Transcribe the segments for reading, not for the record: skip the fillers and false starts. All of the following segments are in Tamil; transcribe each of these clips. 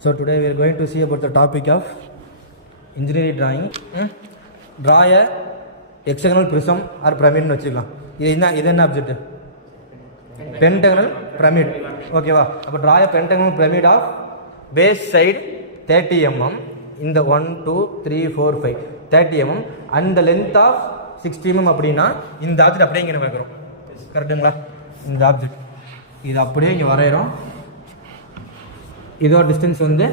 So today we are going to see about the topic of engineering drawing. Draw a hexagonal prism or pyramid னு வெச்சுக்கலாம். இது என்ன ஆப்ஜெக்ட்? Pentagonal pyramid. ஓகேவா? அப்ப draw a pentagonal pyramid of base side 30 mm in the 1 2 3 4 5 30 mm and the length of 60 mm அப்படினா இந்த ஆப்ஜெக்ட் அப்படியே இங்க வைக்கிறோம். கரெக்ட்டுங்களா? இந்த ஆப்ஜெக்ட் இது அப்படியே இங்க வரையறோம். இதோட டிஸ்டன்ஸ் வந்து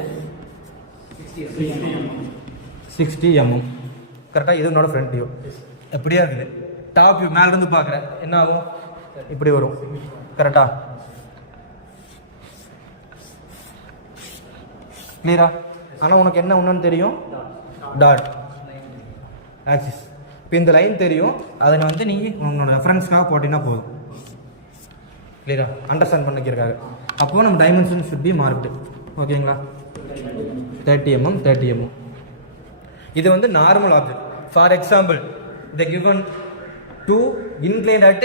60 mm. கரெக்டா? இது என்னோட ஃப்ரண்ட் வியூ. எப்படியா இருக்குது? டாப் வியூ மேல இருந்து பார்க்கறேன். என்ன ஆகும்? இப்படி வரும். கரெக்டா? கிளியரா? ஆனா உனக்கு என்ன ஒண்ணுன்னு தெரியும்? Dot axis. இப்போ இந்த லைன் தெரியும். அதை வந்து நீ உன்னோட ரெஃபரன்ஸ்க்காக போட்டினா போதும். கிளியரா? அண்டர்ஸ்டாண்ட் பண்ணிக்கிறதுக்காக. அப்போ நம்ம டைமென்ஷன் ஷுட் பி மார்க்டு. ஓகேங்களா? 30 mm 30 mm. இது வந்து normal object. For example the given 2 inclined at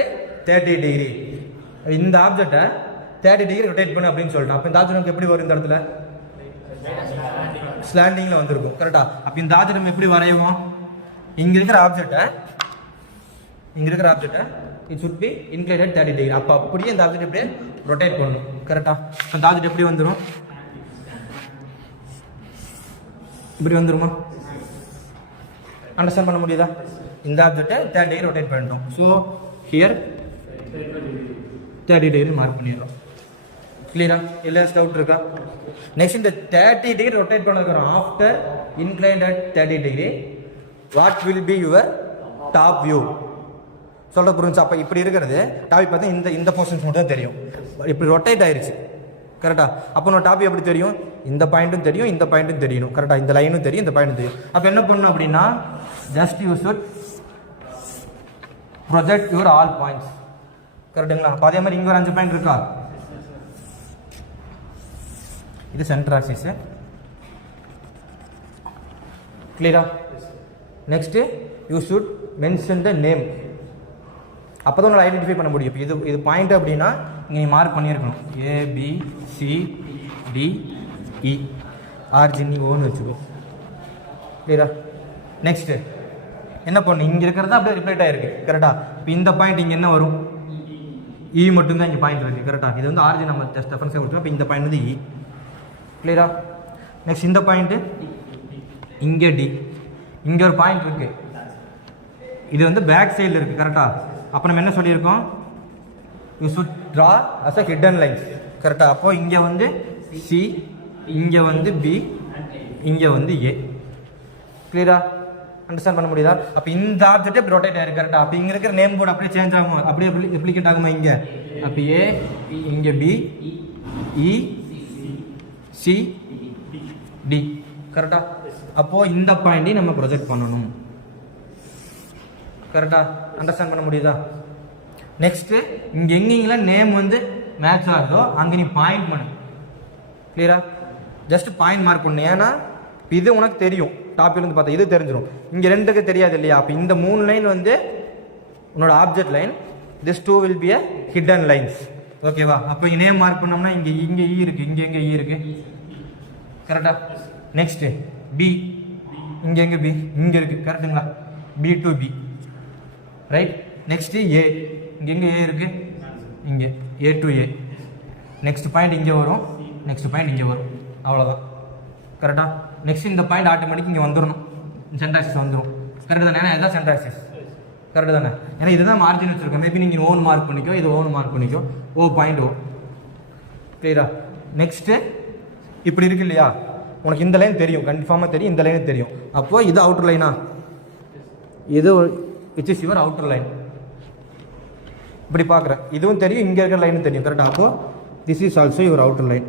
30 degree. இந்த ஆப்ஜெக்ட்டை 30 டிகிரி ரொட்டேட் பண்ணு அப்படின்னு சொல்லிட்டேன். அப்போ இந்த ஆப்ஜெக்ட் எப்படி வரும்? இந்த இடத்துல ஸ்லாண்டிங்ல வந்திருக்கும். கரெக்டா? அப்போ இந்த ஆப்ஜெக்ட் நம்ம எப்படி வரையுவோம்? இங்க இருக்கிற ஆப்ஜெக்ட்டை it should be inclined at 30 degree. அப்போ அப்படியே இந்த ஆப்ஜெக்ட் அப்படியே ரொட்டேட் பண்ணணும். கரெக்டா? அந்த ஆப்ஜெக்ட் எப்படி வந்துடும்? இப்படி வந்துருமா? அண்டர்ஸ்டாண்ட் பண்ண முடியுதா? இந்த ஆப்ஜெக்ட்டை 30 டிகிரி ரொட்டேட் பண்ணிட்டோம். ஸோ ஹியர் 30 டிகிரி மார்க் பண்ணிடுறோம். கிளியரா? இல்லை டவுட் இருக்கா? நெக்ஸ்ட் இந்த 30 டிகிரி ரொட்டேட் பண்ணிருக்கிறோம். After inclined at 30 degree what will be your top view? சொல்ற புரிஞ்சு? அப்போ இப்படி இருக்கிறது டாபிக் பார்த்தா இந்த போர்ஷன்ஸ் மட்டும் தான் தெரியும். இப்படி ரொட்டேட் ஆயிருச்சு. கரெக்டா? அப்போ நம்ம டாபிக் எப்படி தெரியும்? இந்த பாயிண்ட்டும் தெரியும், இந்த பாயிண்ட்டும் தெரியணும். கரெக்டா? இந்த லைனும் தெரியும், இந்த பாயிண்ட்டும் தெரியும். அப்போ என்ன பண்ணணும் அப்படின்னா just you should project your all points. கரெக்டுங்களா? அப்போ அதே மாதிரி இங்கே ஒரு 5 பாயிண்ட் இருக்கா? இது சென்டர் ஆக்சிஸ். கிளியரா? Next you should mention the name. அப்போ தான் உங்களை ஐடென்டிஃபை பண்ண முடியும். இப்போ இது பாயிண்ட் அப்படின்னா இங்கே மார்க் பண்ணியிருக்கணும். ABCDE ஆர்ஜின் ஓன்னு வச்சுக்கோ. கிளியரா? நெக்ஸ்ட் என்ன பண்ணணும்? இங்கே இருக்கிறது அப்படியே ரிப்ளேட் ஆகிருக்கு. கரெக்டாக? இப்போ இந்த பாயிண்ட் இங்கே என்ன வரும்? இ மட்டும்தான் இங்கே பாயிண்ட் இருக்குது. கரெக்டாக? இது வந்து ஆர்ஜின் நம்ம ஜஸ்ட் ரெஃபரன்ஸாக கொடுத்துருவோம். இப்போ இந்த பாயிண்ட் வந்து இ. கிளியரா? நெக்ஸ்ட் இந்த பாயிண்ட்டு இங்கே டி. இங்கே ஒரு பாயிண்ட் இருக்குது. இது வந்து பேக் சைடில் இருக்குது. கரெக்டாக? அப்போ நம்ம என்ன சொல்லியிருக்கோம்? You should draw as a hidden lines. கரெக்டாக? அப்போ இங்கே வந்து சி, இங்கே வந்து பி, இங்கே வந்து ஏ. கிளியரா? அண்டர்ஸ்டாண்ட் பண்ண முடியுதா? அப்போ இந்த ஆப்ஜெக்ட் இப்படி ரொட்டேட் ஆயிருக்கு. கரெக்டாக? அப்போ இங்கே இருக்கிற நேம் போர்டு அப்படியே சேஞ்ச் ஆகும். அப்படியே ரெப்ளிகேட் ஆகுமா இங்கே? அப்போ ஏ, இங்கே பி, இ, சி, டி. கரெக்டாக? அப்போது இந்த பாயிண்டையும் நம்ம ப்ரொஜெக்ட் பண்ணணும். கரெக்டாக? அண்டர்ஸ்டாண்ட் பண்ண முடியுதா? நெக்ஸ்ட்டு இங்கே எங்கெங்கெல்லாம் நேம் வந்து மேட்ச் ஆகுதோ அங்கே நீ பாயிண்ட் பண்ணு. கிளியரா? ஜஸ்ட் பாயிண்ட் மார்க் பண்ணு. ஏன்னா இது உனக்கு தெரியும். டாப்பிலேருந்து பார்த்தா இது தெரிஞ்சிடும். இங்கே ரெண்டுக்கு தெரியாது இல்லையா? அப்போ இந்த 3 லைன் வந்து உன்னோட object line. This 2 will be a hidden lines. ஓகேவா? அப்போ இங்கே நேம் மார்க் பண்ணோம்னா இங்கே இ இருக்குது, இங்கே இ இருக்குது. கரெக்டாக? நெக்ஸ்ட்டு பி, இங்கே எங்கே பி? இங்கே இருக்குது. கரெக்டுங்களா? B to B. Right? Next A, இங்கே ஏ இருக்குது, இங்கே A to A. Next point இங்கே வரும், நெக்ஸ்ட் பாயிண்ட் இங்கே வரும். அவ்வளோதான். கரெக்டாக? நெக்ஸ்ட் இந்த பாயிண்ட் ஆட்டோமேட்டிக் இங்கே வந்துடணும். சென்டர் ஆக்சிஸ் வந்துடும். கரெக்டு தானே? ஏன்னா இதுதான் சென்டர் ஆக்சிஸ். கரெக்டு தானே? ஏன்னா இதுதான் மார்ஜின் வச்சுருக்கோம். மேபி நீங்கள் ஓன் மார்க் பண்ணிக்கோ, இது ஓன் மார்க் பண்ணிக்கோ. ஓ பாயிண்ட் ஓ. கிளியரா? நெக்ஸ்ட்டு இப்படி இருக்கு இல்லையா? உனக்கு இந்த லைன் தெரியும், கன்ஃபார்மாக தெரியும். இந்த லைனு தெரியும். அப்போது இது அவுட்டர் லைனா? இது which is your outer line. இப்படி பார்க்குறேன். இதுவும் தெரியும், இங்கே இருக்கிற லைனும் தெரியும். கரெக்டாக? அப்போது this is also your outer line.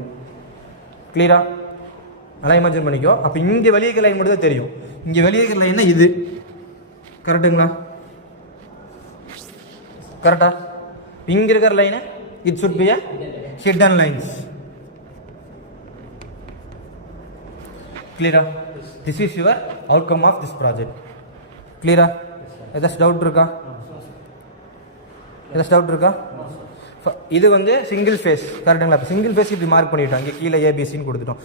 கிளியரா? நல்லா இமேஜின் பண்ணிக்கோ. அப்போ இங்கே வெளியே இருக்கிற லைன் மட்டும் தான் தெரியும். இங்கே வெளியே இருக்கிற லைன் தான் இது. கரெக்டுங்களா? கரெக்டா? இங்கே இருக்கிற line it should be a hidden lines. கிளியரா? This is your outcome of this project. கிளியரா? ஏதாச்சும் டவுட் இருக்கா? இது வந்து சிங்கிள் ஃபேஸ். கரெக்டுங்களா? இப்போ சிங்கிள் ஃபேஸ் இப்படி மார்க் பண்ணிட்டோம். இங்கே கீழே ஏபிசின்னு கொடுத்துட்டோம்.